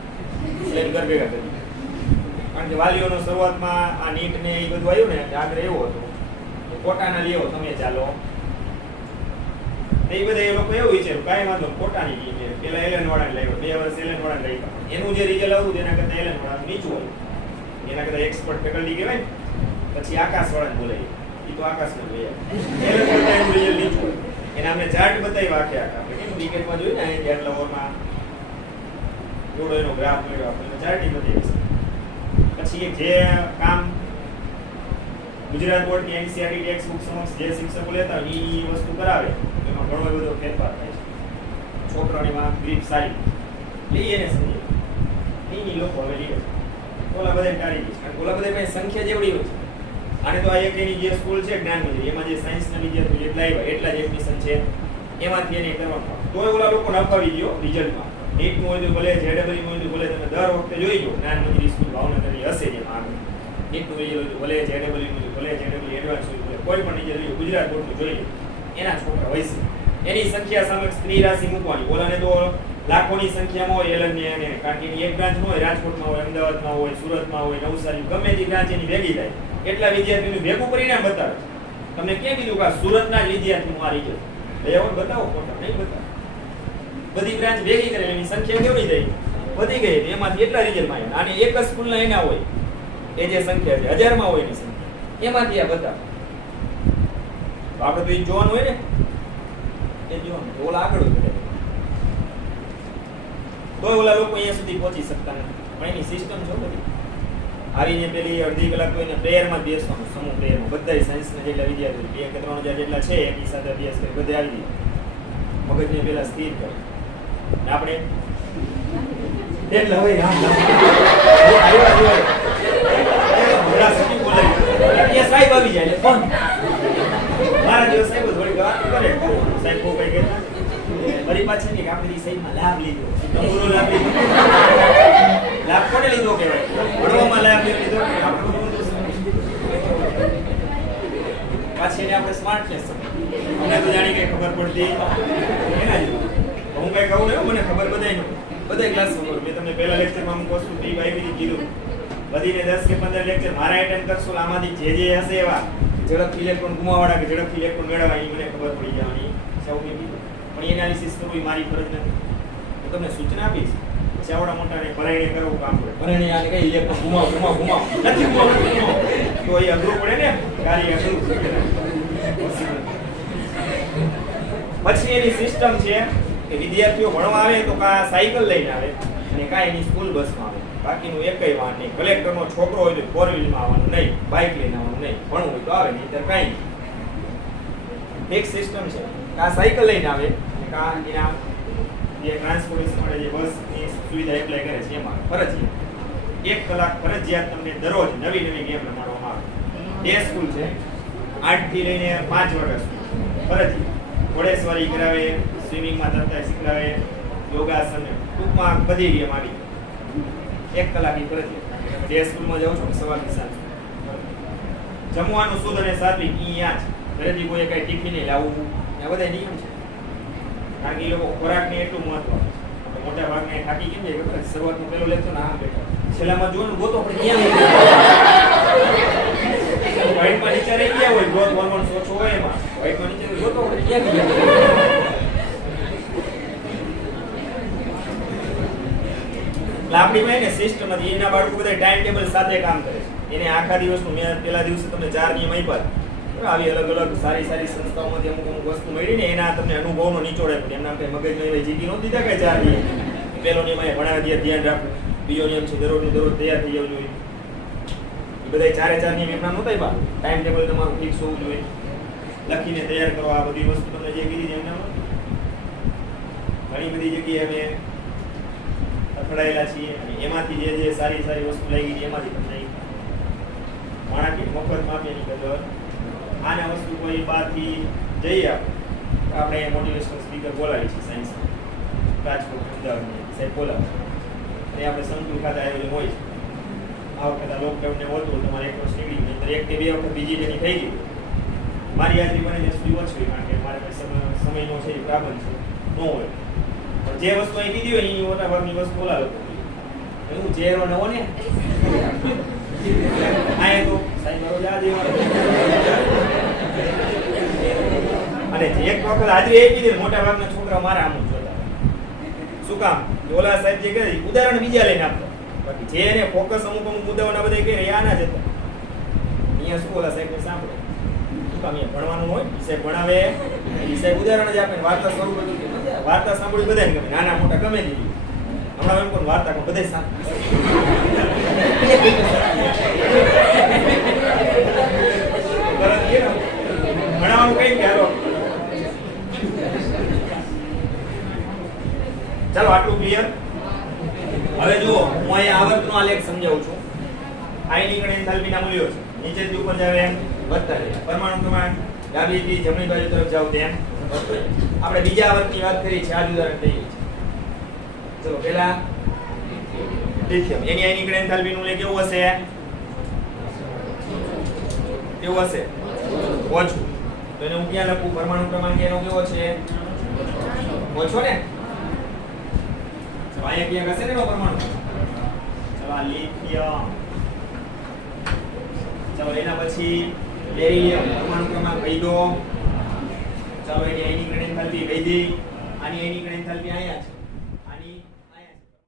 એટલે ઘર ભેગા કરી. કારણ કે વાલીઓનો શરૂઆતમાં આ નીટ ને એ બધું આવ્યું ને આગ્રહ એવો હતો કે કોટાના લેવો તમે ચાલો. એ બધા એ લોકો એવું વિચાર્યું કાંઈ વાંધો કોટાની લઈએ, પેલા એલન વાળાને લાવ્યો, 2 વર્ષ એલન વાળાને લાવ્યા, એનું જે રિઝલ્ટ આવતું તેના કરતાં એલન વાળા નીચું આવ્યું, એના કરતાં એક્સપર્ટ ફેકલ્ટી કહેવાય ને. પછી આકાશ વાળાને બોલાવી, એ તો આકાશને લઈ એલન કરતાં એનું રિઝલ્ટ નીચું આવ્યું. એને અમને ચાર્ટ બતાવ્યા આખે આખા, કેમ ક્રિકેટમાં જોયું ને જેટલા ઓવરમાં થોડો એનો ગ્રાફ મળ્યો આપણે ચાર્ટ બતાવી. પછી જે કામ ગુજરાત બોર્ડની એનસીઆરટી ટેક્સ્ટ બુક સમક્ષ જે શિક્ષકો લેતા હોય એ વસ્તુ કરાવે, એમાં ઘણો બધો ફેરફાર થાય છે. છોકરાની માં ગ્રીપ સારી લઈએ ને સમજીએ એ લોકો હવે લઈએ ઓલા બધા ટાળી દે, કારણ કે ઓલા બધા સંખ્યા જેવડી હોય છે. આને તો આ એક એની જે સ્કૂલ છે જ્ઞાન મંદિર, એમાં જે સાયન્સના વિદ્યાર્થીઓ જેટલા આવ્યા એટલા જ એડમિશન છે, એમાંથી એને કરવાનું. તોય ઓલા લોકોને અપાવી દો રિઝલ્ટમાં. નીટનું હોય તો ભલે, જેડબલઈનું હોય તો ભલે, તમે દર વખતે જોઈ લો જ્ઞાન મંદિર સ્કૂલ ભાવનગરની હશે જેમાં આગળ નીટનું રિઝલ્ટ હોય તો ભલે, જેડબલઈનું હોય ભલે, જેડબલઈ એડવાન્સ હોય ભલે, કોઈ પણ રિઝલ્ટ હોય ગુજરાત બોર્ડનું જોઈ લો, એના છોકરા હોય છે. એની સંખ્યા સામે સ્ત્રી રાશિ મૂકવાની. ઓલાને તો લાખોની સંખ્યામાં હોય એલનની, અને કારણ કે એની એક બ્રાન્ચ ન હોય, રાજકોટમાં હોય, અમદાવાદમાં હોય, સુરતમાં હોય, નવસારી, ગમે તે બ્રાન્ચ એની ભેગી થાય એટલા વિદ્યાર્થીઓનું ભેગું પરિણામ બતાવે છે. તમને ક્યાં કીધું કે સુરતના જ વિદ્યાર્થીનું આ રિઝલ્ટ લઈ બતાવો, ફોટા નહીં બતાવો. બધી બ્રાન્ચ ભેગી કરે એની સંખ્યા કેવડી થઈ વધી ગઈ, એમાંથી એટલા રિઝલ્ટમાં આવ્યા. અને એક જ સ્કૂલના એના હોય એ જે સંખ્યા છે 1000માં હોય એની સંખ્યા, એમાંથી આ બતાવે. તો આપણે તો એ જોવાનું હોય ને, એ જોવાનું. ઓલા આગળ વધે તો ઓલા લોકો અહીંયા સુધી પહોંચી શકતા નથી. પણ એની સિસ્ટમ છે બધી. આવીને પેલી અડધી કલાક તો એને પ્રેયરમાં જ બેસવાનું, સમૂહ પ્રેયરમાં. બધા સાયન્સના જેટલા વિદ્યાર્થીઓ 2 કે 3000 જેટલા છે એની સાથે અભ્યાસ કરી બધે આવી જાય. મગજને પેલા સ્થિર કરે. આપણે એટલે હવે સાહેબ આવી જાય એટલે પણ મારા જેવો સાહેબ થોડી વાત કરે. સાહેબ કોઈ કઈ કહેતા ફરી પાછી ને કે આપણે સાહેબમાં લાભ લીધો, પૂરો લાભ લીધો. લાભ કોને લીધો કહેવાય? ભણવામાં લાભ લીધો. પાછી એને આપણે સ્માર્ટનેસ મને તો જાણી કઈ ખબર પડતી એના જેવું. હું કઈ કહું ને મને ખબર બધાય બધા ક્લાસ ખબર. મેં તમને પહેલા લેક્ચરમાં અમુક વસ્તુ ટીપ આવી હતી કીધું. બધીને 10 કે 15 લેક્ચર મારા એટેન્ડ કરશો, આમાંથી જે હશે એવા ઝડપથી ઇલેક્ટ્રોન ગુમાવવાળા કે ઝડપથી ઇલેક્ટ્રોન મેળવવા એ મને ખબર પડી જવાની સૌથી કીધું. પણ એનાલિસિસ કરવું એ મારી ફરજ નથી. હું તમને સૂચના આપીશ. પછી આવડા મોટાને ભરાઈને કરવું કામ પડે. ભરાઈને આને કઈ ઇલેક્ટ્રોન ગુમાવ નથી ગુમાવ તો એ અઘરું પડે ને કાર્ય અઘરું. પછી એની સિસ્ટમ છે કે વિદ્યાર્થીઓ ભણવા આવે તો કા સાયકલ લઈને આવે અને કા એની સ્કૂલ બસમાં આવે. બાકીનું એકય વાહન નહીં. કલેક્ટરનો છોકરો હોય તો 4 વ્હીલમાં આવવાનું નહીં, બાઇક લઈને આવવાનું નહીં. ભણવું હોય તો આવે નહીં તો કાંઈ નહીં. એક સિસ્ટમ છે કા સાયકલ લઈને આવે અને કા એના જે ટ્રાન્સપોર્ટેશન માટે જે બસની સુવિધા એપ્લાય કરે છે એમાં ફરજિયાત 1 કલાક ફરજિયાત તમને દરરોજ નવી નવી ગેમ રમાડવામાં આવે. ડે સ્કૂલ છે 8 થી લઈને 5 વાગ્યા સુધી ફરજિયાત. ઘોડેસવારી કરાવે, સ્વિમિંગમાં તરતા શીખડાવે, યોગાસન, ટૂંકમાં બધી ગેમ આવી 1 કલાક ની ફરજિયાત. ડે સ્કૂલમાં જાઓ છો સવારથી સાંજ. જમવાનું શુદ્ધ અને સાત્વિક અહીંયા જ. ઘરેથી કોઈ કઈ ટિફિન નહીં લાવવું, આ બધા નિયમ છે. કારણ કે એ લોકો ખોરાકને એટલું મહત્વ આપે છે. મોટા ભાગને થાકી કેમ જાય ખબર? શરૂઆતનું પેલું લેક્ચર ને આમ બેઠા, છેલ્લામાં જોવાનું ગોતો આપણે ક્યાં વાઇટમાં નીચે રહી ગયા હોય, ગ્રોથ હોર્મોન ઓછો હોય એમાં વાઇટમાં નીચે ગોતો આપણે ક્યાં ગયા. આપણી પાસે ને સિસ્ટમ નથી. એના બાળકો બધા ટાઈમ ટેબલ સાથે કામ કરે છે. એને આખા દિવસનું મેં પેલા દિવસે તમને 4 નિયમ આપ્યા. આવી અલગ અલગ સારી સારી સંસ્થાઓમાંથી અમુક વસ્તુ મળી ને એના તમને અનુભવનો નિચોડ આપ્યો. એમના કઈ મગજમાં એવી જીગી નહોતી દીધા કે 4 નિયમ. પહેલો નિયમ એ ભણાવી દે ધ્યાન રાખવું. બીજો નિયમ છે દરરોજનું દરરોજ તૈયાર થઈ જવું જોઈએ. એ બધા 4 નિયમ એમના નહોતા આપ્યા. ટાઈમ ટેબલ તમારું ફિક્સ હોવું જોઈએ, લખીને તૈયાર કરો. આ બધી વસ્તુ તમને જે કીધી એમના ઘણી બધી જગ્યાએ અમે અથડાયેલા છીએ અને એમાંથી જે સારી સારી વસ્તુ લઈ ગઈ એમાંથી તમને માણા કે મફતમાં આપી એની કદર. આને વસ્તુ કોઈ બહારથી જઈ આપે આપણે મોટિવેશનલ સ્પીકર બોલાવી છે સાયન્સ રાજકોટ અમદાવાદની સાહેબ બોલાવે એ આપણે સંકુલ ખાતે આયોજન હોય છે આ વખતે લોકડાઉનને હોતું તમારે એક વર્ષ નીકળી ગયું અંદર એક કે બે વખત બીજી જેની થઈ ગઈ મારી હાજરી બને ત્યાં સુધી ઓછી કારણ કે મારે સમયનો છે એ પ્રાબંધ છે ન હોય પણ જે વસ્તુ અહીં કીધી હોય એની મોટા ભાગની વસ્તુ બોલાવે એવું ચહેરો નવો ને આયા તો સાહેબ મારો યાદ અને એક વખત હાજરી આપી દે મોટા ભાગના છોકરા મારા આમ જોતા શું કામ ઓલા સાહેબ જે કહે ઉદાહરણ બીજા લઈને આપતો બાકી જે એને ફોકસ અમુક મુદ્દાઓના બધા કહે આ ના જતા અહીંયા શું ઓલા સાહેબ ને સાંભળે શું કામ અહીંયા ભણવાનું હોય સાહેબ ભણાવે એ સાહેબ ઉદાહરણ જ આપે વાર્તા સ્વરૂપ વાર્તા સાંભળી બધાને ગમે નાના મોટા ગમે દીધી હમણાં એમ પણ વાર્તા પણ બધે ભણાવવાનું કઈ કે હાલો ચાલો આટલું ક્લિયર હવે જુઓ હું અહીંયા આવર્તનો આલેખ સમજાવું છું આયનીકરણ એન્થાલ્પીના મૂલ્યો છે નીચેથી ઉપર જાવે એમ વધતા રહે પરમાણુ પ્રમાણ ડાબીથી જમણી બાજુ તરફ જાવ તેમ આપણે બીજા આવર્તની વાત કરી છે આ જ ઉદાહરણ લઈએ છીએ ચલો પહેલા લિથિયમ એની આયનીકરણ એન્થાલ્પીનું મૂલ્ય કેવું હશે ઓછું તો એને હું ક્યાં લખું પરમાણુ ક્રમાંક એનો કેવો છે ઓછો ને અહીંયા ક્યાંક હશે ને એનો પરમાણુ ચલો આ લિથિયમ ચાલો એના પછી બેરિયમ પરમાણુ ક્રમાંક વૈધો ચાલો એની આયનીકરણ એન્થાલ્પી વૈધી આની આયનીકરણ એન્થાલ્પી અહીંયા છે